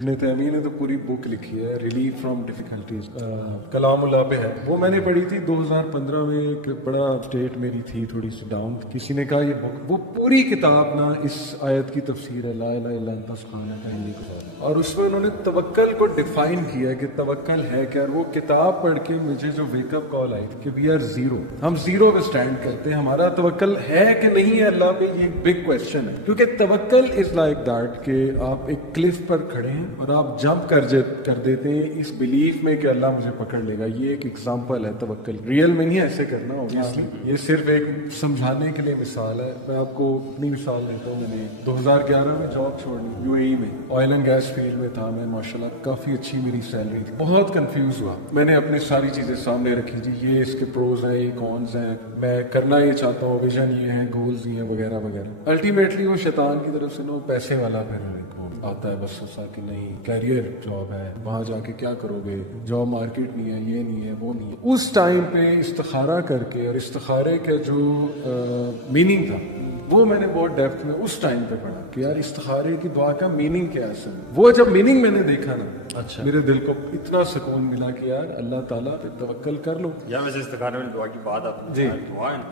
ابن تیمیہ نے تو پوری بک لکھی ہے ریلیف فرام ڈیفیکلٹیز، کلام اللہ پہ ہے، وہ میں نے پڑھی تھی 2015 میں، ایک بڑا اسٹیٹ میری تھی تھوڑی سی ڈاؤن، کسی نے کہا یہ بک، وہ پوری کتاب نا اس آیت کی تفسیر ہے لا الہ الا انت سبحانک انی کنت، اور اس میں انہوں نے توکل کو ڈیفائن کیا کہ توکل ہے کیا، اور وہ کتاب پڑھ کے مجھے جو ویک اپ کال آئی تھی کہ وی آر زیرو، ہم زیرو پہ اسٹینڈ کرتے ہیں، ہمارا توکل ہے کہ نہیں ہے اللہ پہ، یہ ایک بگ کوشچن ہے، کیونکہ توکل از لائک دیٹ کہ آپ ایک کلف پر کھڑے ہیں اور آپ جمپ کر دیتے ہیں اس بلیف میں کہ اللہ مجھے پکڑ لے گا، یہ ایک ایگزامپل ہے توکل، ریئل میں نہیں ایسے کرنا obviously، یہ صرف ایک سمجھانے کے لیے مثال ہے۔ میں آپ کو اپنی مثال دیتا ہوں، میں نے 2011 میں جاب چھوڑی UAE میں، آئل اینڈ گیس فیلڈ میں تھا میں، ماشاءاللہ کافی اچھی میری سیلری تھی، بہت کنفیوز ہوا، میں نے اپنی ساری چیزیں سامنے رکھی جی، یہ اس کے پروز ہیں، یہ کونز ہیں، میں کرنا یہ چاہتا ہوں، ویژن یہ ہے، گولز یہ ہیں وغیرہ وغیرہ، الٹیمیٹلی وہ شیطان کی طرف سے نا پیسے والا پھر آتا ہے بس ایسا کہ نہیں کیریئر جاب ہے، وہاں جا کے کیا کرو گے، جاب مارکیٹ نہیں ہے، یہ نہیں ہے، وہ نہیں ہے۔ اس ٹائم پہ استخارہ کر کے، اور استخارے کا جو میننگ تھا وہ میں نے بہت ڈیپتھ میں اس ٹائم پہ پڑھا کہ یار استخارے کی دعا کا میننگ کیا ہے اصل میں، وہ جب میننگ میں نے دیکھا نا، اچھا میرے دل کو اتنا سکون ملا کہ یار اللہ تعالیٰ پہ توکل کر لو۔ یا ویسے استخارے والی دعا کی بات آپ جی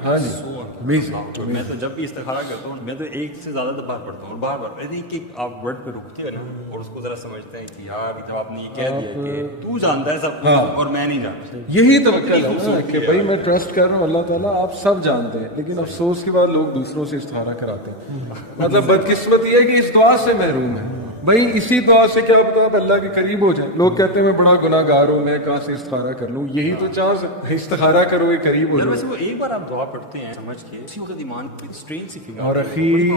ہاں جی، میں تو جب بھی استخارہ کرتا ہوں میں تو ایک سے زیادہ دفعہ پڑھتا ہوں، اور بار بار ایک آپ ورڈ پہ رکتے ہیں اور اس کو ذرا سمجھتے ہیں کہ یار جب آپ نے یہ کہہ دیا کہ تو جانتا ہے سب کچھ اور میں نہیں جانتا، یہی توکل ہے کہ بھائی میں ٹرسٹ کر رہا ہوں اللہ تعالیٰ آپ سب جانتے ہیں، لیکن افسوس کے بعد لوگ دوسروں سے استخارہ کراتے ہیں، مطلب بدقسمت یہ ہے کہ اس دعا سے محروم ہے، بھائی اسی دعا سے کیا پتا آپ اللہ کے قریب ہو جائیں، لوگ کہتے ہیں میں بڑا گناہ گار ہوں، میں کہاں سے استخارہ کر لوں، یہی تو چانس ہے، استخارہ کرو گے قریب ہو جائے۔ ویسے وہ ایک بار آپ دعا پڑھتے ہیں سمجھ کے اسی وقت ایمان کی اسٹرین سی فکر، اور اخی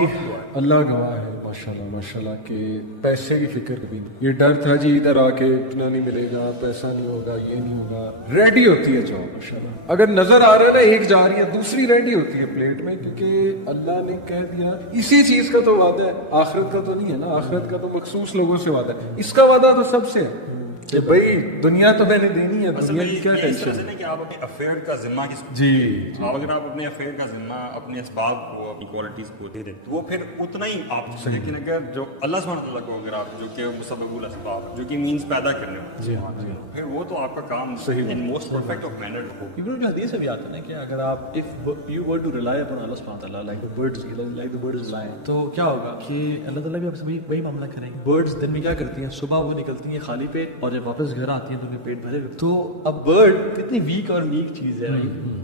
اللہ گواہ ہے ماشاءاللہ ماشاءاللہ کہ پیسے کی فکر کبھی نہیں، یہ ڈر تھا جی ادھر آ کے اتنا نہیں ملے گا، پیسہ نہیں ہوگا، یہ نہیں ہوگا، ریڈی ہوتی ہے جاب ماشاءاللہ، اگر نظر آ رہا ہے نا ایک جا رہی ہے دوسری ریڈی ہوتی ہے پلیٹ میں، کیونکہ اللہ نے کہہ دیا اسی چیز کا تو وعدہ ہے، آخرت کا تو نہیں ہے نا، آخرت کا تو مخصوص لوگوں سے وعدہ ہے، اس کا وعدہ تو سب سے ہے کہ بھائی دنیا تو میں نے دینی ہے، دنیا کی کیا ٹینشن ہے کہ آپ اپنے افیئر کا ذمہ کس کو، جی اگر آپ اپنے افیئر کا ذمہ اپنے اسباب کو اپنی کوالٹیز کو دے دیں تو وہ پھر اتنا ہی آپ، لیکن اگر جو اللہ سبحانہ تعالیٰ کو اگر آپ جو کہ مسبب الاسباب جو کہ مینز پیدا کرنے ہو، جی پھر وہ تو آپ کا کام صحیح موسٹ پرفیکٹ آف مینر ہو۔ ابن حدیث سے بھی آتا ہے نا کہ اگر آپ if you were to rely upon Allah subhanahu wa ta'ala like the birds fly، تو کیا ہوگا کہ اللہ تعالیٰ بھی آپ سے وہی معاملہ کریں گے۔ برڈز دن میں کیا کرتی ہیں، صبح وہ نکلتی ہیں خالی پیٹ اور جب واپس گھر آتی ہیں تو ان کے پیٹ بھرے ہوئے، تو اب برڈ کتنی ویک اور میک چیز ہے،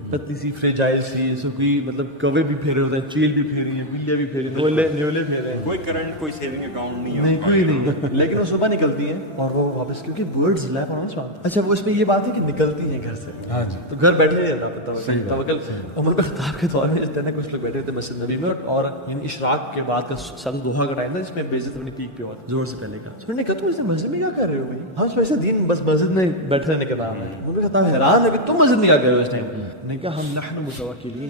پتلی سی فریجائل سی، اس کو مطلب کوے بھی پھیرے ہوتے ہیں، چیل بھی پھیری ہیں، بلیاں بھی پھیری ہیں، نیولے پھیرے ہیں، کوئی کرنٹ کوئی سیونگ اکاؤنٹ نہیں ہے، نہیں کوئی نہیں، لیکن وہ صبح نکلتی ہیں اور وہ واپس، کیونکہ برڈز لائف آن سوال۔ اچھا وہ اس میں یہ بات ہے کہ نکلتی ہیں گھر سے، ہاں جی، تو گھر بیٹھے نہیں رہتا توکل۔ عمر بن خطاب کے دور میں جس طرح کچھ لوگ بیٹھے ہوتے مسجد نبی میں، اور یعنی اشراق کے بعد کا سب دوحہ کا ٹائم تھا جس میں بیزت اپنی پیک پہ ہوتا زور سے پہلے کا، انہوں نے کہا تم اس مسجد میں کیا کر رہے ہو بھائی، ہاں ایسا دین بس مسجد میں بیٹھے رہنے کا نام ہے۔ عمر بن خطاب حیران ہے کہ تم مسجد میں کیا کر رہے ہو اس ٹائم، نے کہا ہم نحن متوکلین،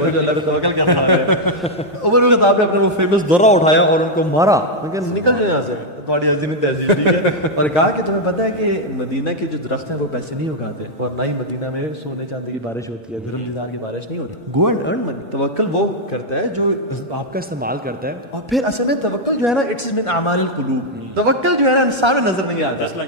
وہ جو اللہ پہ توکل کر رہا ہے۔ عمر بن خطاب نے اپنا وہ فیمس درہ اٹھایا اور ان کو مارا، نکل جائے یہاں سے تمہاری عظیم تہذیب، ٹھیک ہے، اور کہا کہ تمہیں پتہ ہے کہ مدینہ کے جو درخت ہیں وہ پیسے نہیں اگاتے، اور نہ ہی مدینہ میں سونے چاندی کی بارش ہوتی ہے، درہم دینار کی بارش نہیں ہوتی، گو اینڈ ارن منی۔ توکل وہ کرتا ہے جو آپ کا استعمال کرتا ہے، اور پھر اصل میں توکل جو ہے نا اٹس من اعمال القلوب، توکل جو ہے نا انسان نظر نہیں آتا،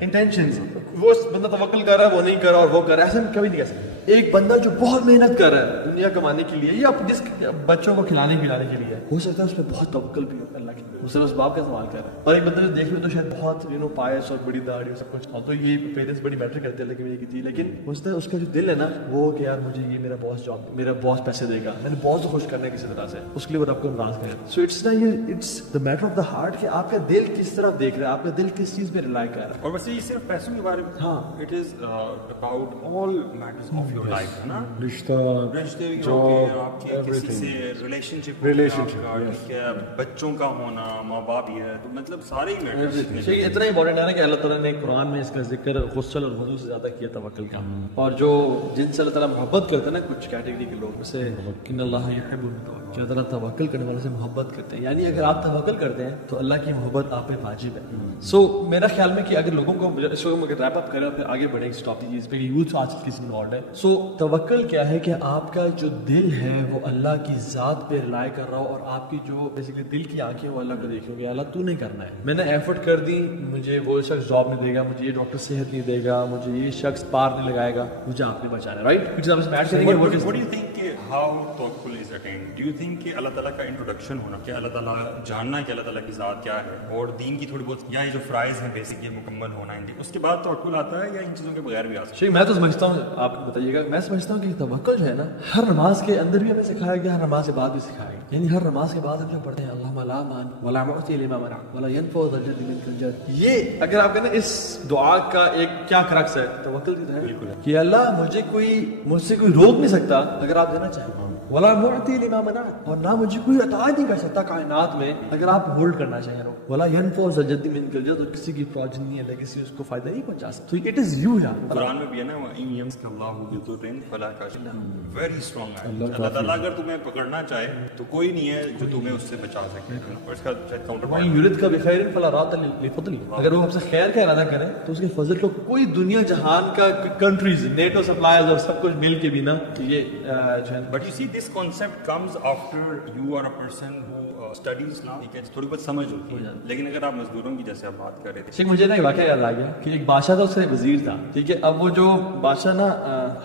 انٹینشنز، وہ بندہ توکل کر رہا ہے وہ نہیں کر رہا اور وہ کر رہا ہے، ایسا ہم کبھی نہیں کہہ سکتے۔ ایک بندہ جو بہت محنت کر رہا ہے دنیا کمانے کے لیے یا جس بچوں کو کھلانے پلانے کے لیے، ہو سکتا ہے اس میں بہت توکل بھی ہو اللہ کی، وہ صرف اس باپ کا استعمال کر رہا ہے، اور ایک بندہ جو دیکھ لو تو شاید بہت پائس اور بڑی داڑھی اور سب کچھ، اور تو یہ پیرنٹس بڑی میٹر کرتے ہیں لیکن یہ کی، لیکن اس کا جو دل ہے نا وہ کہ یار مجھے یہ میرا باس جاب، میرا باس پیسے دے گا، میں نے باس کو خوش کرنا ہے کسی طرح سے، اس کے لیے وہ رب کو ناراض کرے۔ سو اٹس نا یہ it's the matter of the heart کہ آپ کا دل کس طرف دیکھ رہا ہے، آپ کا دل کس چیز پہ ریلائی کر رہا ہے۔ اور ویسے یہ صرف پیسوں کے بارے میں، ہاں it is about all matters of your life, ہے نا، رشتہ آپ کے کسی سے ریلیشن شپ، بچوں کا ہونا، ماں باپ، یہ ہے تو مطلب سارے ہی میٹرز اتنا امپورٹنٹ ہے نا کہ اللہ تعالیٰ نے قرآن میں اس کا ذکر غسل اور وضو سے زیادہ کیا توکل کا، اور جو جن سے اللہ تعالیٰ محبت کرتے ہیں نا کچھ کیٹیگری کے لوگ، جیسے ان اللہ یحب المتوکلین، کہ اللہ تعالیٰ توکل کرنے والے سے محبت کرتے ہیں، یعنی اگر آپ توکل کرتے ہیں تو اللہ کی محبت آپ پہ واجب ہے۔ سو میرا خیال میں کہ اگر لوگوں کو اس کو اگر ریپ اپ کریں اور پھر آگے بڑھیں اس ٹاپک چیز پہ، یوتھ آج کس انوالوڈ ہے، سو توکل کیا ہے کہ آپ کا جو دل ہے وہ اللہ کی ذات پہ رلائی کر رہا ہو، اور آپ کی جو بیسیکلی دل کی آنکھیں وہ اللہ کو دیکھوں گے اللہ تو نہیں کرنا ہے, میں نے ایفرٹ کر دی, مجھے وہ شخص جاب نہیں دے گا, مجھے یہ ڈاکٹر صحت نہیں دے گا, مجھے یہ شخص پار نہیں لگائے گا, مجھے آپ نے بچانا ہے, رائٹ. کچھ آپ ایڈ کریں گے. What do you think کہ how توکل is attained? Do you think کہ اللہ تعالیٰ کا انٹروڈکشن ہونا, کہ اللہ تعالیٰ جاننا کہ اللہ تعالیٰ کی ذات کیا ہے, اور دین کی تھوڑی بہت یا یہ جو فرائض ہیں بیسک یہ مکمل ہونا ہے, اس کے بعد توکل آتا ہے یا ان چیزوں کے بغیر بھی آ سکتا ہے؟ میں تو سمجھتا ہوں, آپ کو بتائیے گا, میں سمجھتا ہوں کہ توکل جو ہے نا ہر نماز کے اندر بھی ہمیں سکھایا گیا, ہر نماز کے بعد بھی سکھایا گیا. یعنی ہر نماز کے بعد ہم جو پڑھتے ہیں اللہم لا مانع ولا معطی لما منعت ولا ينفع ذا الجد منک الجد, یہ اگر آپ کہنا اس دعا کا ایک کیا کرکس ہے, توکل کی طرح ہے کہ اللہ مجھ سے کوئی روک نہیں سکتا اگر آپ دینا چاہیں, ولا معطی لما منعت, اور نہ مجھے کوئی عطا نہیں کر سکتا کائنات میں اگر آپ ہولڈ کرنا چاہیں, ولا ينفع ذا الجد منک الجد, اور کسی کی پروجنی ہے لیگیسی اس کو فائدہ نہیں پہنچا سکتا. تو اٹ از یو. قرآن میں بھی ہے نا وَإِن يَمْسَسْكَ اللَّهُ بِضُرٍّ فَلَا كَاشِفَ لَهُ, ویری اسٹرانگ ہے. اللہ تعالیٰ اگر تمہیں پکڑنا چاہے تو کوئی نہیں ہے جو تمہیں اس سے بچا سکے. اور اس کا کاؤنٹر وَإِن يُرِدْكَ بِخَيْرٍ فَلَا رَادَّ لِفَضْلِهِ, اگر وہ آپ سے خیر کا ارادہ کرے تو اس کے فضل کو کوئی دنیا جہان کا کنٹریز نیٹو سپلائرز اور سب کچھ مل کے بھی نا یہ جو ہے. But you see this concept comes after you are a person who studies نا, ٹھیک ہے, تھوڑی بہت سمجھ ہوتی ہے. لیکن اگر آپ مزدوروں کی جیسے آپ بات کر رہے تھے, مجھے نا ایک واقعہ یاد آ گیا کہ ایک بادشاہ تھا, اس کا ایک وزیر تھا, ٹھیک ہے. اب وہ جو بادشاہ نا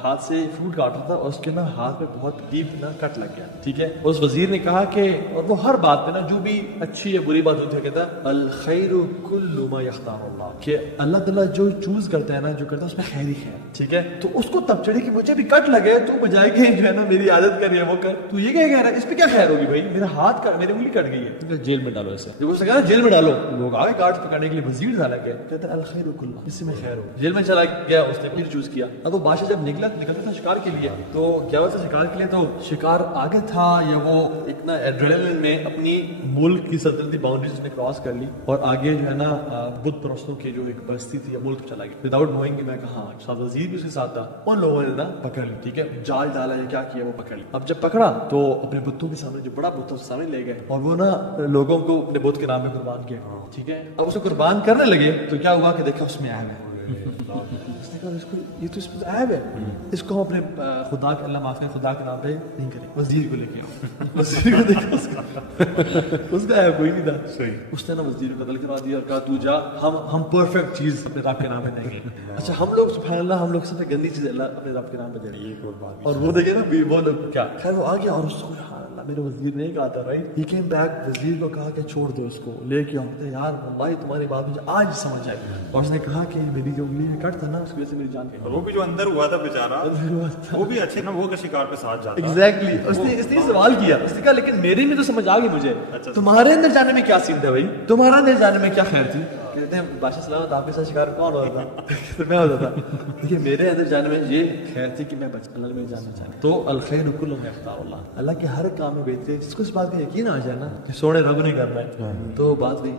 ہاتھ سے فروٹ کاٹ رہا تھا اور اس کے نا ہاتھ میں بہت ڈیپ نا کٹ لگ گیا, ٹھیک ہے. اس وزیر نے کہا کہ, اور وہ ہر بات پہ نا جو بھی اچھی یا بری بات ہوتی ہے کہتا الخیر کل ما یختار اللہ, کہ اللہ تعالیٰ جو چوز کرتا ہے نا, جو کرتا ہے اس میں خیر ہی خیر, ٹھیک ہے. تو اس کو تب چڑھی کہ مجھے بھی کٹ لگے, تو بجائے کہ جو ہے نا میری عادت کر وہ کر, تو یہ کیا کہہ رہا ہے, اس پہ کیا خیر ہوگی بھائی, میرا ہاتھ کا میری انگلی کٹ گئی ہے, جیل میں ڈالو اسے. جب اس نے کہا جیل میں ڈالو, لوگ آگے کاٹ پکڑنے کے لیے وزیر ڈالا گیا, کہتا ہے الخیر کل, اس میں خیر ہو. جیل میں چلا گیا, اس نے پھر چوز کیا. اب وہ بادشاہ جب نکلتا تھا شکار کے لیے, تو کیا ہوا تھا شکار کے لیے, تو شکار آگے تھا یا وہ اتنا ایڈرینلن میں اپنی ملک کی سلطنتی باؤنڈریز نے کراس کر لی, اور آگے جو ہے نا بت پرستوں کی جو ایک بستی تھی یا ملک چلا گیا وداؤٹ نوئنگ کہ میں کہاں. ساتھ وزیر بھی اس کے ساتھ تھا, ان لوگوں نے نا پکڑ لی, ٹھیک ہے, جال ڈالا یا کیا کیا, وہ پکڑ لی. اب جب پکڑا تو اپنے بتوں کے سامنے, جو بڑا بت تھا سامنے لے گئے, اور وہ نا لوگوں کو اپنے بت کے نام پہ قربان کیا, ٹھیک ہے. اب اسے قربان کرنے لگے تو کیا ہوا کہ دیکھا اس میں عیب ہے. اس نے کہا یہ تو اس میں عیب ہے, اس کو ہم اپنے خدا کے, اللہ معاف کرے, خدا کے نام پہ نہیں کریں. وزیر کو لے کے آؤ, وزیر کو دیکھا اس کا عیب کوئی نہیں تھا. صحیح, اس نے نا وزیر کو قتل کروا دیا اور کہا تو جا, ہم پرفیکٹ چیز اپنے رب کے نام پہ دیں گے. اچھا ہم لوگ سبحان اللہ, ہم لوگ سب سے گندی چیز اللہ اپنے رب کے نام پہ دے رہے ہیں. اور وہ دیکھے نا وہ لوگ کیا, خیر وہ آ گیا اور اس کو میرے وزیر نے کہا تھا, رائٹ, ہی کیم بیک, وزیر کو کہا کہ چھوڑ دو اس کو, لے کے آؤ. یار واللہ تمہاری بات مجھے آج سمجھ آئی. اور اس نے کہا کہ میری جو انگلی میں کٹ تھا نا, اس کی وجہ سے میری جان گئی. وہ بھی جو اندر ہوا تھا بیچارہ, وہ بھی اچھے نا, وہ کا شکار پہ ساتھ جاتا. ایگزیکٹلی, اس نے سوال کیا, اس نے کہا لیکن میرے میں تو سمجھ آ گئی مجھے, تمہارے اندر جانے میں کیا سین تھا بھائی, تمہارا اندر جانے میں کیا خیر تھی. کہتے ہیں بادشاہ سلامت آپ کے ساتھ شکار کون ہوتا تھا, میں ہوتا تھا. دیکھیے میرے اندر جانے میں یہ خیر تھی کہ میں اللہ میں جانا چاہتا. تو الخیر کل ما یختار اللہ, اللہ کے ہر کام میں بہتری, جس کو اس بات کا یقین آ جائے نا کہ سونے رب نہیں کرنا ہے, تو بات بھی